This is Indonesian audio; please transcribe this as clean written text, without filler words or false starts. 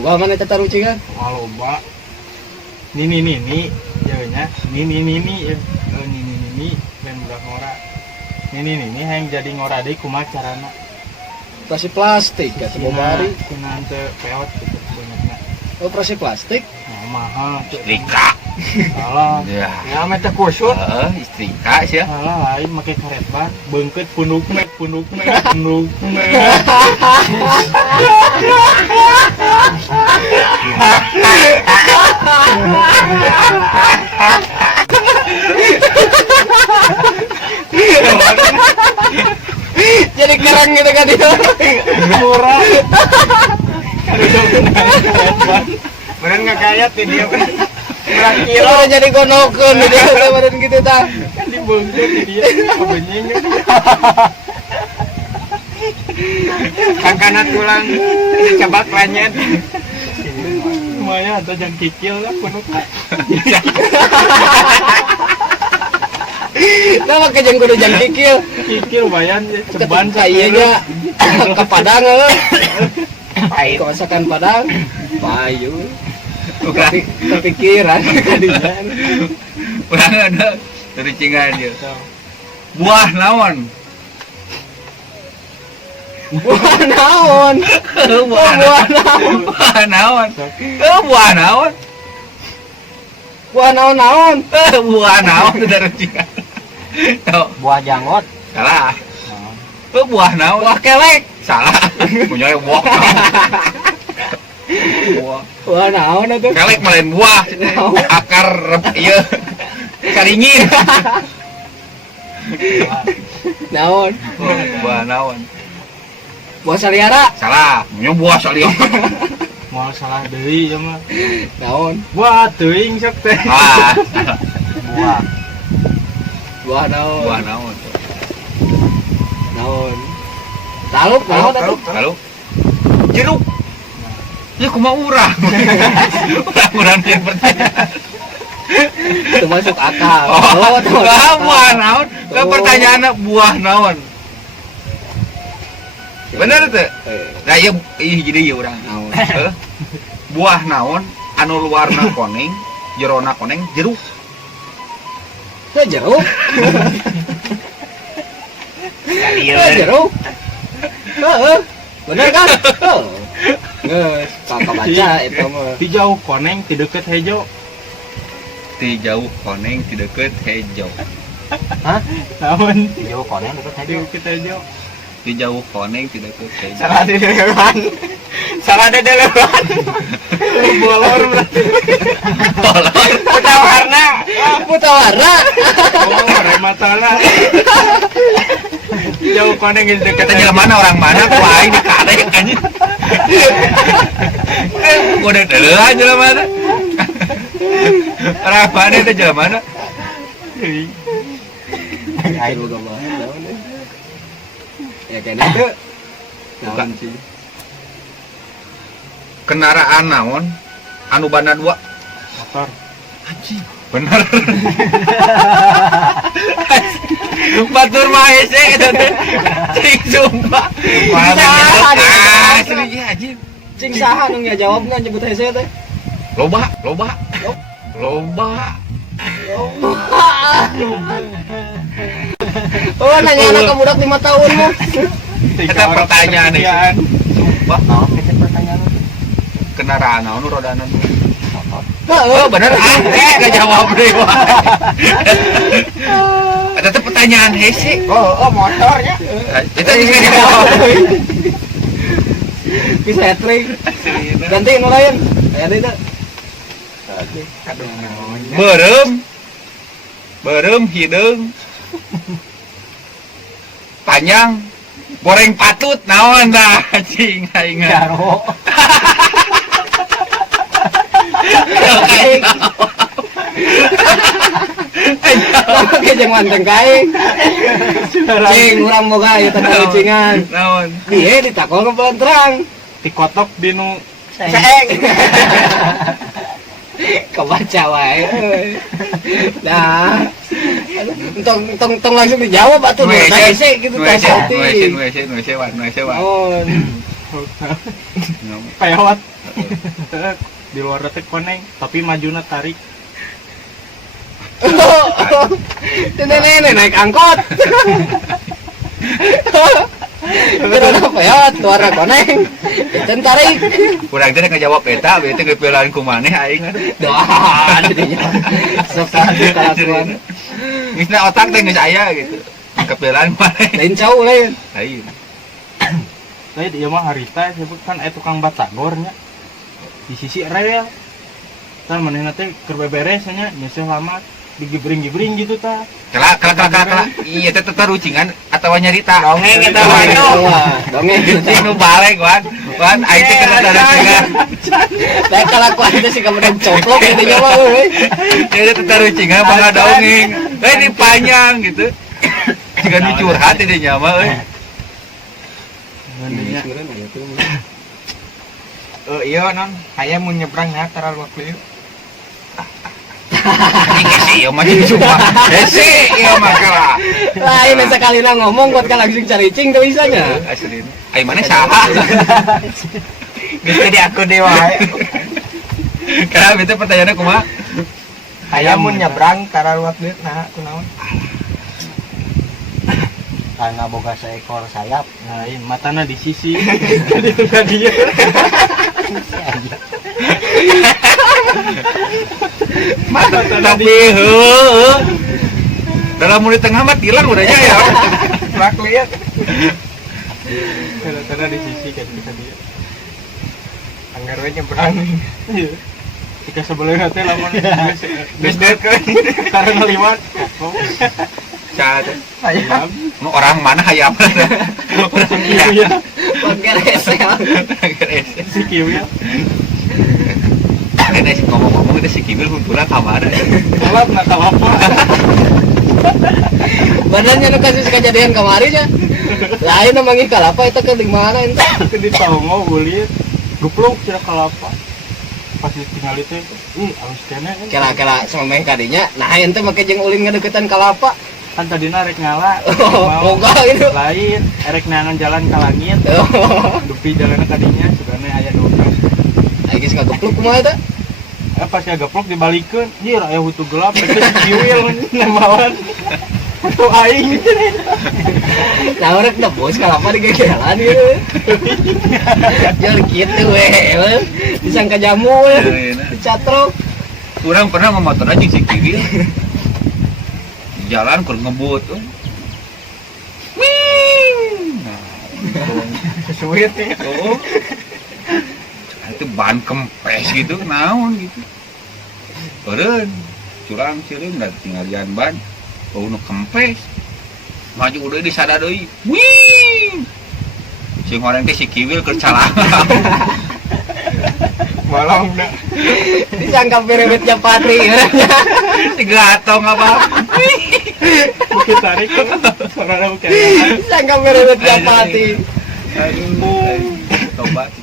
Boga mana eta tarucingan? Loba. Ini jauhnya. Ini ben budak ngora. Ini yang jadi ngora deui kumaha carana? Operasi plastik ya teu bari. Kunaon teu peot gitu banyakna. Operasi plastik? Nah, mahal. Istrika. Salah. Ya mah teh kusut. Istrika sih. Salah lain make karet ban, beungkeut pundukna. Jadi kerang gitu kan dia. Murah. Beneran nggak kayak di dia kan. Kilo jadi gonokeun dia badan gitu tah. Kan dibungkus di dia kebenyenya. Kangkana tulang dicabak lanyet. Lumayan atau jangan kikil lah penuh. Nama kejeng kudu jang kikil. Kikil lumayan ceban kayaknya ke Padang pahit masakan Padang payu kepikiran kadian Urang ada dari cingan dia. Buah naon? buah naon Buah naon? Buah naon dari cingan. buah janggot. Salah. Buah naon? buah kelek Salah. Punya buah. buah naon atuh Kelek malain buah. Akar ieu karingin. naon Buah naon? buah saliara Salah. Punya buah salian. Mau salah deui ya mah. naon Buah teuing sok teh. Ah. buah naon Buah naon? naon talup naon atuh Lalu jeruk. Ya kumaha urang. Urang yang pertanyaan. itu masuk akal Itu buah naon? Kan pertanyaannya buah naon? Bener tuh? Nah iya jadi ya urang. naon Buah naon anu luarna koneng, jerona koneng jeruk. itu jeruk itu jeruk bener kan nges kakak baca itu mah Di jauh koneng, di deket hejo. Ti jauh koneng ti deukeut hejo. Namun jauh koneng deket di deket hejo. Ti jauh koneng ti deukeut hejo. Salah di delewan. Salah di delewan. Bolor berarti. Putar warna. putar warna Oh, rematalah. Jauh koneng di deket Kita jalan mana orang mana ku aing dikarek anjing. Udah dulu aja lah mana. Orang mana itu jalan mana? ayo boga bahan naon ya kayaknya itu naon sih Kendaraan naon? Anu bana 2. Motor. Anjing. Bener. Batur mah hese eta teh. Cing sumpah. Asli anjing. cing saha nu ngajawabna nyebut hese teh Loba. oh nanya anak ke budak 5 tahun mah Kita pertanyaan nih. Sumpah. naon kecet pertanyaan Kendaraan naon rodana? heeh Bener enggak jawab deh. Ada tuh pertanyaan hese. oh motornya Itu bisa dijawab. bisa hat-trick ganti nu lain aya deui teh Berem hideung panjang goreng patut naon dah cing aing jaro Oke jeung manteng kae. Cing urang boga ieu teh kucingan. naon Ieu ditakol ke pelantrang. Dikotok di nu Seng. Kebaca wae. Nah. Tong langsung dijawab atuh nu hese gitu teh salting. nu hese wan Oh. peot. Di luar teh koneng, tapi majuna tarik. Itu nenek naik angkot. Kira apa ya, tuara koneng. Itu tarik. Kurang teh ngajawab eta, bete kepelan ku maneh aing. Doa jadinya. Sok kelakuan. Geusna otak teh geus aya gitu. Kepelan maneh. Lain jauh lain. Lain. Saya dia mah harita sebut kan tukang batagornya di sisi rel. Kan manehna teh keur beberes nya nyeseh lama digibring-gibring gitu tah. Kelak. Iya teh tarucingan atawa nyarita. Dongeng eta mah. Dongeng. Cing nu balik wan aing teh keur tarucingan. Lah kelakuan itu sih kemudian coplok gitu nyawa euy. Dia teh tarucingan bangga dongeng. Dipanjang gitu. Jika dicurhat teh nya mah euy. Manehnya Iya non, saya mau nyebrang ya taral waktu itu. Ini sih, ya mah jadi cuma. Sih, ya makalah. Lain sekali ngomong buat kan langsung caricing tuh bisanya. Asli. Ai mana saha? Bisa di aku dewa. Karena itu pertanyaannya kumaha? Saya mau nyebrang taral waktu itu nah kunaon? Karena boga seekor sayap. lain matana di sisi. Itu tadi dia. Tapi heuh. Dalam mulai tengah mah tilang udahnya ya. Rak lihat. Matana di sisi kan kita dia. Anggar we nyebrang. Iya. Jika sebelumnya teh lamun Geus deukeut. karena liwat. Cad. Sayap. Nu orang mana hayam? Orang Iya. Podcast esel. Si kieu ya. Ini sih ngomong-ngomong itu si Kimil hunturan kamar. Kalap nakal apa? Benernya nu kasus kejadian kemarin ya. Lain namanya kalapa itu ke di mana ente? Di Tongo ulit. Gupluk cenah kalapa. Pas ditinggal itu, alus kene kan. Kela-kela someng kadinya. Nah ente make jeung ulin ngadeukeutan kalapa. Kan tadina rek ngala. Oh, boga itu. Lain, erek nangan jalan ka langit. Dupi jalanna kadinya sugane aya dogas. Aing geus ngagepluk kumaha eta? Pas gageplok dibalikeun, anjir aya hutu gelap itu kiwil namawan. Hutu aing. Nah urek nebus kalapa digegelan gitu. Jor kitu we. Disangka jamu we. Dicatrok. Kurang pernah memotor aja si Kimil. Jalan kur ngebut. Sesuit ya. Oh. Itu ban kempes gitu naon gitu. Eureun curang ceureum da tinggalian ban bau nu kempes. Maju udah disada deui. Wih. Si orang teh si Kiwil keur calangan. Balong dah. Disangka perebet Japati. Si gatong apa? Bukit tarik sarana kayak. Disangka perebet Japati. Aduh. Tobat.